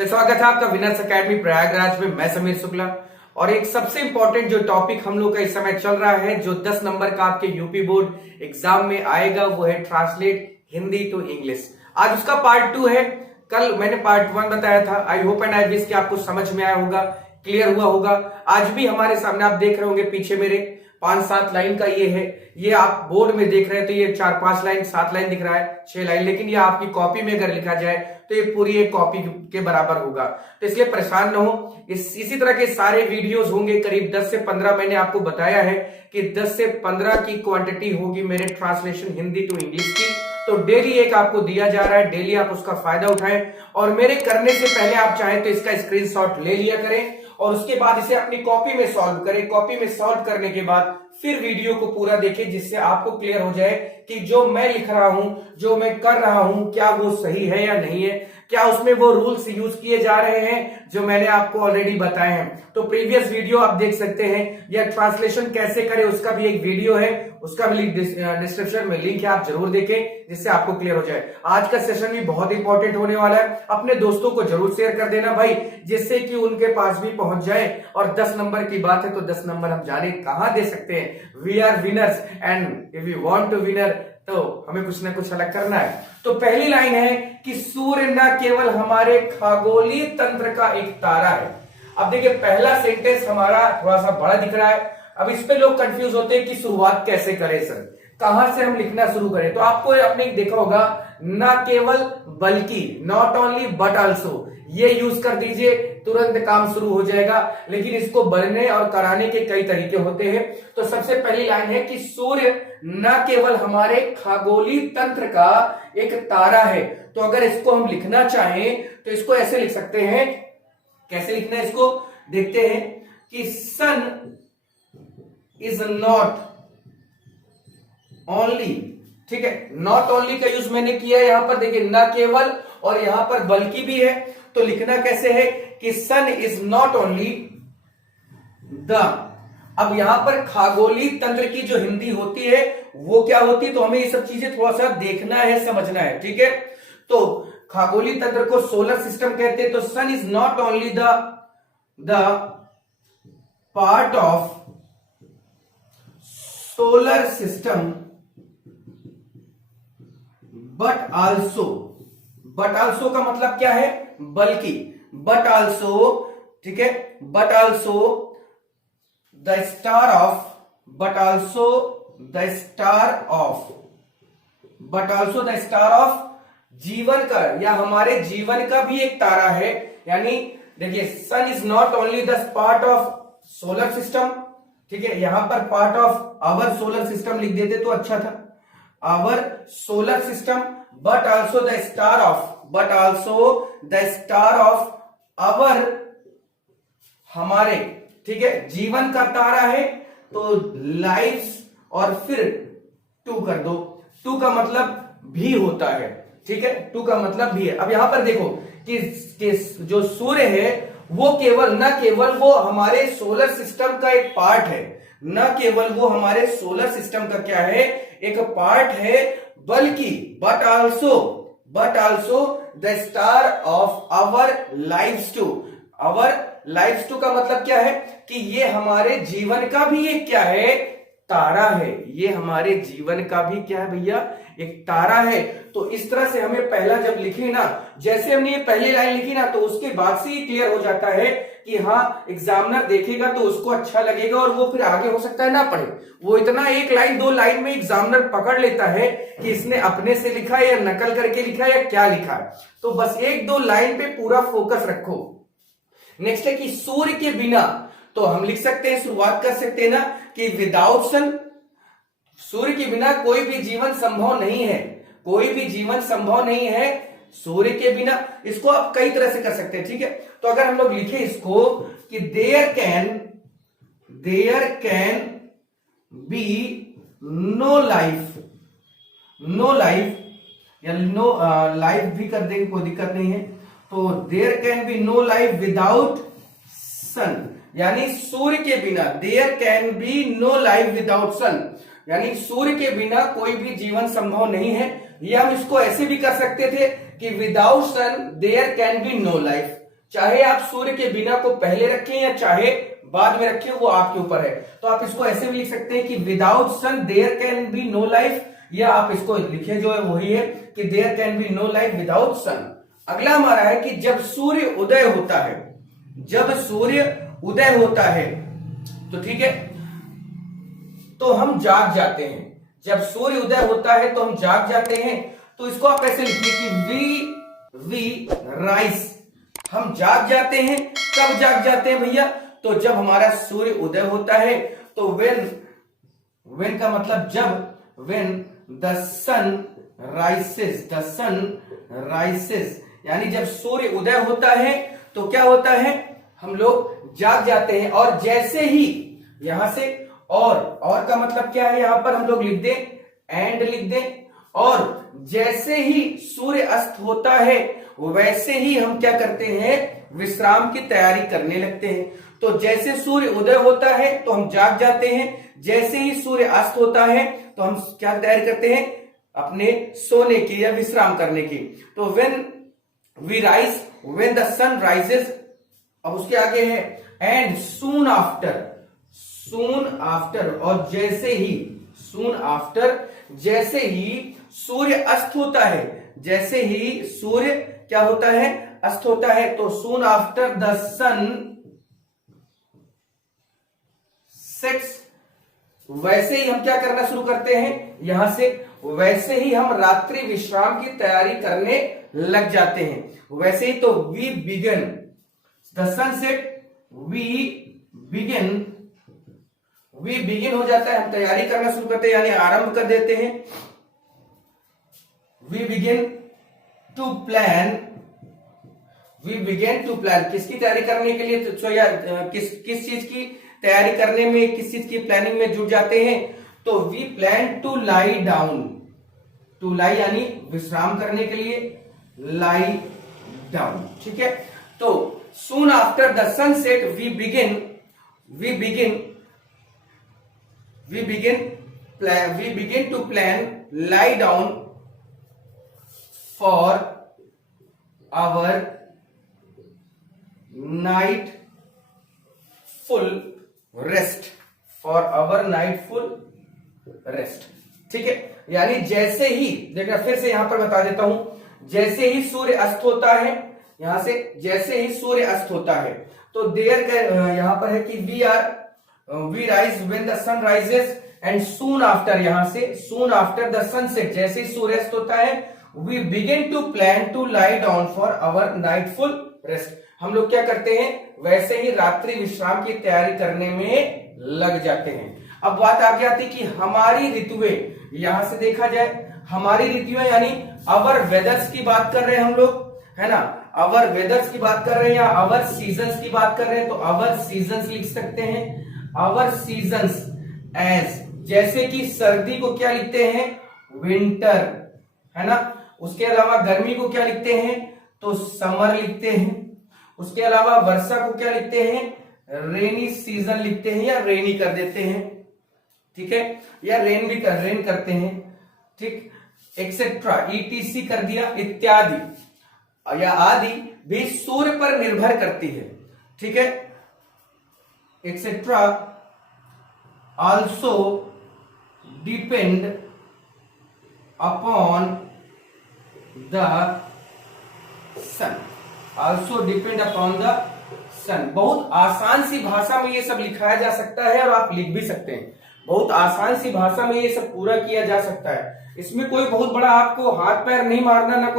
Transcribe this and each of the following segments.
स्वागत है आपका विनर्स एकेडमी प्रयागराज में। मैं समीर शुक्ला और एक सबसे इंपॉर्टेंट जो टॉपिक हम लोग का इस समय चल रहा है, जो 10 नंबर का आपके यूपी बोर्ड एग्जाम में आएगा, वो है ट्रांसलेट हिंदी टू इंग्लिश। आज उसका पार्ट 2 है। कल मैंने पार्ट 1 बताया था। I hope and I wish कि आपको समझ में आया होगा, क्लियर हुआ होगा। आज भी हमारे सामने आप देख रहे होंगे पीछे मेरे 5-7 लाइन का ये है। ये आप बोर्ड में देख रहे हैं तो ये 4-5 लाइन 7 लाइन दिख रहा है, 6 लाइन, लेकिन ये आपकी कॉपी में अगर लिखा जाए तो ये पूरी एक कॉपी के बराबर होगा। तो इसलिए परेशान न हो। इसी तरह के सारे वीडियोस होंगे। करीब 10 से 15 मैंने आपको बताया है कि 10 से 15 की क्वांटिटी होगी मेरे ट्रांसलेशन हिंदी टू इंग्लिश की। तो डेली एक आपको दिया जा रहा है, डेली आप उसका फायदा उठाएं। और मेरे करने से पहले आप चाहें तो इसका स्क्रीनशॉट ले लिया करें और उसके बाद इसे अपनी कॉपी में सॉल्व करें। कॉपी में सॉल्व करने के बाद फिर वीडियो को पूरा देखें, जिससे आपको क्लियर हो जाए कि जो मैं लिख रहा हूं, जो मैं कर रहा हूं, क्या वो सही है या नहीं है, क्या उसमें वो रूल्स यूज किए जा रहे हैं जो मैंने आपको ऑलरेडी बताए हैं। तो प्रीवियस वीडियो आप देख सकते हैं, या ट्रांसलेशन कैसे करें उसका भी एक वीडियो है, उसका भी डिस्क्रिप्शन में लिंक है, आप जरूर देखें जिससे आपको क्लियर हो जाए। आज का सेशन भी बहुत इंपॉर्टेंट होने वाला है। अपने दोस्तों को जरूर शेयर कर देना भाई, जिससे कि उनके पास भी पहुंच जाए। और 10 नंबर की बात है तो 10 नंबर हम जाने कहां दे सकते हैं। We are winners and if you want to winner तो हमें कुछ ना कुछ अलग करना है। तो पहली लाइन है कि सूर्य न केवल हमारे खगोलीय तंत्र का एक तारा है। अब देखिए पहला सेंटेंस हमारा थोड़ा सा बड़ा दिख रहा है। अब इस पे लोग कंफ्यूज होते हैं कि शुरुआत कैसे करें सर, कहां से हम लिखना शुरू करें। तो आपको आपने देखा होगा, न केवल बल्कि, नॉट ओनली बट आल्सो, ये यूज कर दीजिए, तुरंत काम शुरू हो जाएगा। लेकिन इसको बढ़ने और कराने के कई तरीके होते हैं। तो सबसे पहली लाइन है कि सूर्य न केवल हमारे खगोलीय तंत्र का एक तारा है। तो अगर इसको हम लिखना चाहें तो इसको ऐसे लिख सकते हैं। कैसे लिखना है इसको देखते हैं कि सन इज नॉट ओनली, ठीक है, नॉट ओनली का यूज मैंने किया है यहां पर। देखिए न केवल और यहां पर बल्कि भी है। तो लिखना कैसे है कि sun is not only the, अब यहां पर खगोलीय तंत्र की जो हिंदी होती है वो क्या होती है, तो हमें ये सब चीजें थोड़ा सा देखना है, समझना है, ठीक है। तो खगोलीय तंत्र को सोलर सिस्टम कहते हैं। तो sun is not only the part of solar system but also, but also का मतलब क्या है, बल्कि, बट आल्सो, ठीक है, but also the star of, but also the star of, but also the star of जीवन का, या हमारे जीवन का भी एक तारा है। यानी देखिए sun is not only the part of solar system, ठीक है, यहां पर part of our solar system लिख देते तो अच्छा था, our solar system, but also the star of, but also the star of our, हमारे, ठीक है, जीवन का तारा है। तो लाइव्स और फिर टू कर दो, टू का मतलब भी होता है, ठीक है, टू का मतलब भी है। अब यहां पर देखो कि जो सूर्य है वो केवल, न केवल वो हमारे सोलर सिस्टम का एक पार्ट है, न केवल वो हमारे सोलर सिस्टम का क्या है, एक पार्ट है, बल्कि but also the star of our lives too. Our lives too का मतलब क्या है कि ये हमारे जीवन का भी एक क्या है, तारा है। ये हमारे जीवन का भी क्या है भैया, एक तारा है। तो इस तरह से हमें पहला जब लिखे ना, जैसे हमने ये पहली लाइन लिखी ना, तो उसके बाद से ही क्लियर हो जाता है कि हाँ एग्जामिनर देखेगा तो उसको अच्छा लगेगा और वो फिर आगे हो सकता है ना पढ़े। वो इतना 1 लाइन 2 लाइन में एग्जामिनर पकड़ लेता है कि इसने अपने से लिखा है या नकल करके लिखा है या क्या लिखा है। तो बस 1-2 लाइन पे पूरा फोकस रखो। नेक्स्ट है कि सूर्य के बिना, तो हम लिख सकते हैं, शुरुआत कर सकते हैं ना कि विदाउट सन, सूर्य के बिना कोई भी जीवन संभव नहीं है, कोई भी जीवन संभव नहीं है सूर्य के बिना। इसको आप कई तरह से कर सकते हैं, ठीक है। तो अगर हम लोग लिखे इसको कि there can be no life, no life, या नो लाइफ भी कर देंगे, कोई दिक्कत नहीं है। तो there can be no life without sun, यानी सूर्य के बिना, there can be no life without sun, यानी सूर्य के बिना कोई भी जीवन संभव नहीं है। या हम इसको ऐसे भी कर सकते थे कि without sun there can be no life, चाहे आप सूर्य के बिना को पहले रखें या चाहे बाद में रखें, वो आपके ऊपर है। तो आप इसको ऐसे भी लिख सकते हैं कि without sun there can be no life, या आप इसको लिखे जो है वही है कि there can be no life without sun. अगला हमारा है कि जब सूर्य उदय होता है, जब सूर्य उदय होता है तो ठीक है, तो हम जाग जाते हैं। जब सूर्य उदय होता है तो हम जाग जाते हैं। तो इसको आप ऐसे लिखिए कि वी राइज, हम जाग जाते हैं। कब जाग जाते हैं भैया? तो जब हमारा सूर्य उदय होता है। तो वेन का मतलब जब, when the sun rises, the sun rises, यानी जब सूर्य उदय होता है तो क्या होता है, हम लोग जाग जाते हैं। और जैसे ही यहां से और का मतलब क्या है, यहां पर हम लोग लिख दें, एंड लिख दें। और जैसे ही सूर्य अस्त होता है वैसे ही हम क्या करते हैं, विश्राम की तैयारी करने लगते हैं। तो जैसे सूर्य उदय होता है तो हम जाग जाते हैं, जैसे ही सूर्य अस्त होता है तो हम क्या तैयारी करते हैं, अपने सोने की या विश्राम करने की। तो when we rise, when the sun rises, अब उसके आगे है and soon after, soon after, और जैसे ही, सून आफ्टर, जैसे ही सूर्य अस्त होता है, जैसे ही सूर्य क्या होता है, अस्त होता है। तो soon after the sun sets, वैसे ही हम क्या करना शुरू करते हैं यहां से, वैसे ही हम रात्रि विश्राम की तैयारी करने लग जाते हैं। वैसे ही तो we began the sunset, we begin हो जाता है, हम तैयारी करना शुरू करते हैं, यानी आरंभ कर देते हैं। We begin to plan, we begin to plan, किसकी तैयारी करने के लिए, तो या किस चीज की तैयारी करने में, किस चीज की प्लानिंग में जुट जाते हैं। तो we plan to lie down, to lie यानी विश्राम करने के लिए, लाई डाउन, ठीक है। तो soon after the sunset we begin to plan lie down for our night full rest, for our night full rest, ठीक है। यानी जैसे ही, देखना फिर से यहां पर बता देता हूं, जैसे ही सूर्य अस्त होता है, यहां से जैसे ही सूर्य अस्त होता है तो देयर का यहां पर है कि we rise when the sun rises, and soon after, यहां से सून आफ्टर द सनसेट, जैसे ही सूर्य अस्त होता है, we begin to plan to lie down for our nightful rest, हम लोग क्या करते हैं, वैसे ही रात्रि विश्राम की तैयारी करने में लग जाते हैं। अब बात आगे आती कि हमारी ऋतुएं, यहां से देखा जाए हमारी ऋतुएं यानी अवर वेदर्स की बात कर रहे हैं हम लोग, है ना, अवर वेदर्स की बात कर रहे हैं या अवर सीजन्स की बात कर रहे हैं। तो अवर सीजन्स लिख सकते हैं, अवर सीजन्स एज, जैसे कि सर्दी को क्या लिखते हैं, विंटर, है ना। उसके अलावा गर्मी को क्या लिखते हैं, तो समर लिखते हैं। उसके अलावा वर्षा को क्या लिखते हैं, रेनी सीजन लिखते हैं या रेनी कर देते हैं, ठीक है, या रेन करते हैं, ठीक, एक्सेट्रा, ईटीसी कर दिया, इत्यादि या आदि भी सूर्य पर निर्भर करती है, ठीक है। Etcetera also depend upon the sun, also depend upon the sun. बहुत आसान सी भाषा में ये सब लिखाया जा सकता है और आप लिख भी सकते हैं, बहुत आसान सी भाषा में ये सब पूरा किया जा सकता है। इसमें कोई बहुत बड़ा आपको हाथ पैर नहीं मारना, ना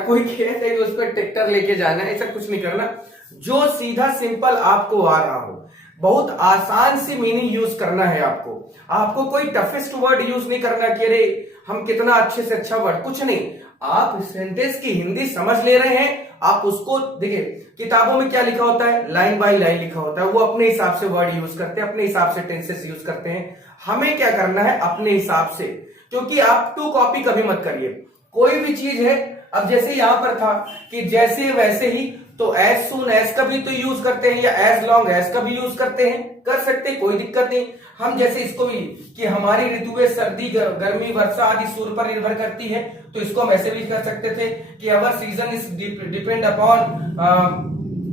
कोई खेत है कि उस पर ट्रैक्टर लेके जाना है, ऐसा कुछ नहीं करना। जो सीधा सिंपल आपको आ रहा हो, बहुत आसान सी मीनिंग यूज करना है आपको कोई टफेस्ट वर्ड यूज नहीं करना कि अरे हम कितना अच्छे से अच्छा वर्ड, कुछ नहीं। आप सेंटेंस की हिंदी समझ ले रहे हैं, आप उसको देखिए, किताबों में क्या लिखा होता है, लाइन बाय लाइन लिखा होता है, वो अपने हिसाब से वर्ड यूज करते हैं, अपने हिसाब से टेंसेस यूज करते हैं। हमें क्या करना है, अपने हिसाब से, क्योंकि आप टू कॉपी कभी मत करिए कोई भी चीज है। अब जैसे यहां पर था कि जैसे वैसे ही, तो एज सून एज का भी तो यूज करते हैं या एज लॉन्ग एज का भी यूज करते हैं, कर सकते हैं, कोई दिक्कत नहीं। हम जैसे इसको भी कि हमारी ऋतुएं सर्दी गर्मी वर्षा आदि सूर्य पर निर्भर करती है, तो इसको हम ऐसे भी कर सकते थे कि our season is depend upon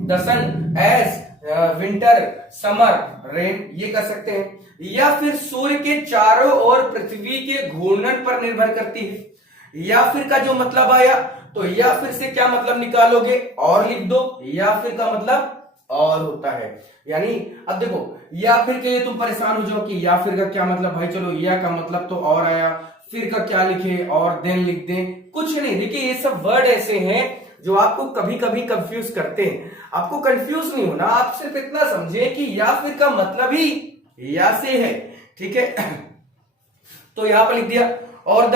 the sun as winter, summer, rain, ये कर सकते हैं। या फिर सूर्य के चारों ओर पृथ्वी के घूर्णन पर निर्भर करती है। या फिर का जो मतलब आया, तो या फिर से क्या मतलब निकालोगे, और लिख दो। या फिर का मतलब और होता है, यानी अब देखो या फिर के लिए तुम परेशान हो जाओ कि या फिर का क्या मतलब, भाई चलो या का मतलब तो और आया, फिर का क्या लिखे, और देन लिख दें, कुछ नहीं। देखिए ये सब वर्ड ऐसे हैं जो आपको कभी कभी कंफ्यूज करते हैं। आपको कंफ्यूज नहीं होना, आप सिर्फ इतना समझे कि या फिर का मतलब ही या से है, ठीक है। तो यहां पर लिख दिया और द,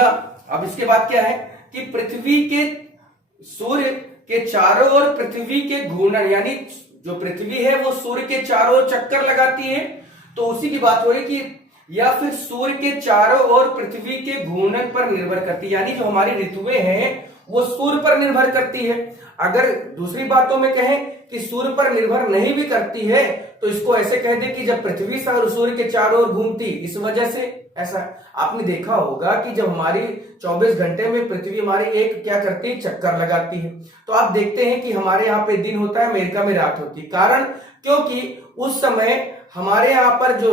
अब इसके बाद क्या है कि पृथ्वी के, सूर्य के चारों ओर पृथ्वी के घूर्णन, यानी जो पृथ्वी है वो सूर्य के चारों ओर चक्कर लगाती है, तो उसी की बात हो रही कि या फिर सूर्य के चारों ओर पृथ्वी के घूर्णन पर निर्भर करती है, यानी जो हमारी ऋतुएं हैं वो सूर्य पर निर्भर करती है। अगर दूसरी बातों में कहें कि सूर्य पर निर्भर नहीं भी करती है, तो इसको ऐसे कह दे कि जब पृथ्वी सूर्य के चारों ओर घूमती, इस वजह से ऐसा। आपने देखा होगा कि जब हमारी 24 घंटे में पृथ्वी हमारी एक क्या करती है, चक्कर लगाती है। तो आप देखते हैं कि हमारे यहाँ पे दिन होता है, अमेरिका में रात होती है। कारण क्योंकि उस समय हमारे यहाँ पर जो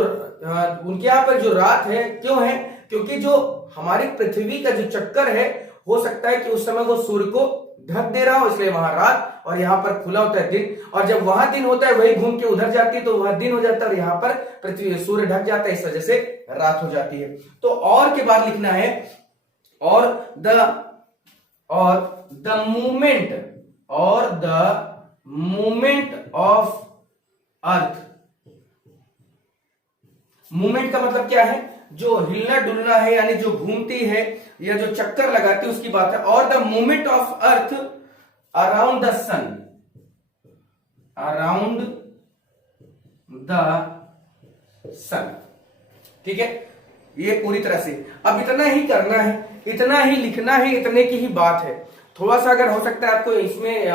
उनके यहाँ पर जो रात है, क्यों है, क्योंकि जो हमारी पृथ्वी का जो चक्कर है, हो सकता है कि उस समय वो सूर्य को ढक दे रहा हो, इसलिए वहां रात, और यहाँ पर खुला होता है दिन। और जब वहां दिन होता है वही घूम के उधर जाती है, तो वहां दिन हो जाता है, और यहाँ पर पृथ्वी सूर्य ढक जाता है, इस वजह से रात हो जाती है। तो और के बाद लिखना है और the movement of earth. Movement का मतलब क्या है, जो हिलना डुलना है, यानी जो घूमती है या जो चक्कर लगाती है, उसकी बात है। और the movement of earth around the sun, around the sun, ठीक है। ये पूरी तरह से अब इतना ही करना है, इतना ही लिखना है, इतने की ही बात है। थोड़ा सा अगर हो सकता है आपको इसमें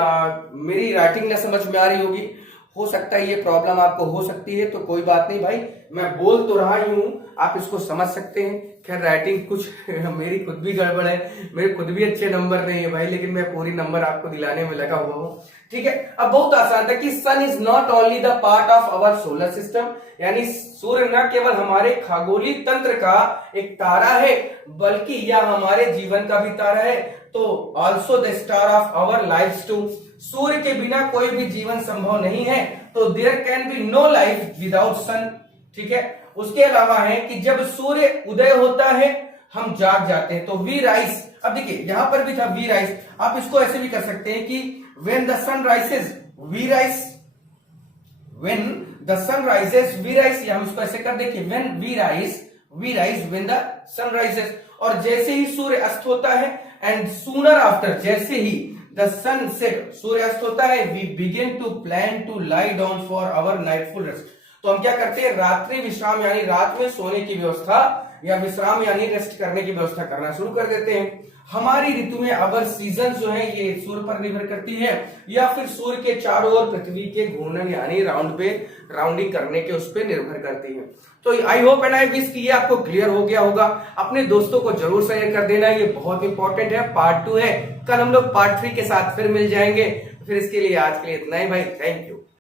मेरी राइटिंग न समझ में आ रही होगी, हो सकता है ये प्रॉब्लम आपको हो सकती है, तो कोई बात नहीं भाई, मैं बोल तो रहा ही हूं, आप इसको समझ सकते हैं। खैर राइटिंग कुछ मेरी खुद भी गड़बड़ है, मेरे खुद भी अच्छे नंबर नहीं है भाई, लेकिन मैं पूरी नंबर आपको दिलाने में लगा हुआ हूं, ठीक है। अब बहुत आसान था कि sun is not only the part of our solar system, यानी सूर्य न केवल हमारे खगोलीय तंत्र का एक तारा है, बल्कि यह हमारे जीवन का भी तारा है। तो also the star of our life too, सूर्य के बिना कोई भी जीवन संभव नहीं है, तो there can be no life without sun, ठीक है। उसके अलावा है कि जब सूर्य उदय होता है हम जाग जाते हैं, तो वी राइज। अब देखिए यहां पर भी था वी राइज, आप इसको ऐसे भी कर सकते हैं कि when the sun rises we rise, when the sun rises we rise, या हम इसको ऐसे कर दें कि when we rise when the sun rises. और जैसे ही सूर्य अस्त होता है, एंड सूनर आफ्टर, जैसे ही द सन सेट, सूर्य अस्त होता है, we begin to plan to lie down for our nightful rest. तो हम क्या करते हैं, रात्रि विश्राम यानी रात में सोने की व्यवस्था, या विश्राम यानी रेस्ट करने की व्यवस्था करना शुरू कर देते हैं। हमारी ऋतु में अवर सीजन जो है ये सूर्य पर निर्भर करती है, या फिर सूर्य के चारों ओर पृथ्वी के घूर्णन यानी राउंडिंग करने के उस पर निर्भर करती है। तो I hope and I wish कि ये आपको क्लियर हो गया होगा। अपने दोस्तों को जरूर शेयर कर देना, ये बहुत इंपॉर्टेंट है, पार्ट 2 है। कल हम लोग पार्ट 3 के साथ फिर मिल जाएंगे। फिर इसके लिए आज के लिए इतना ही भाई, थैंक यू।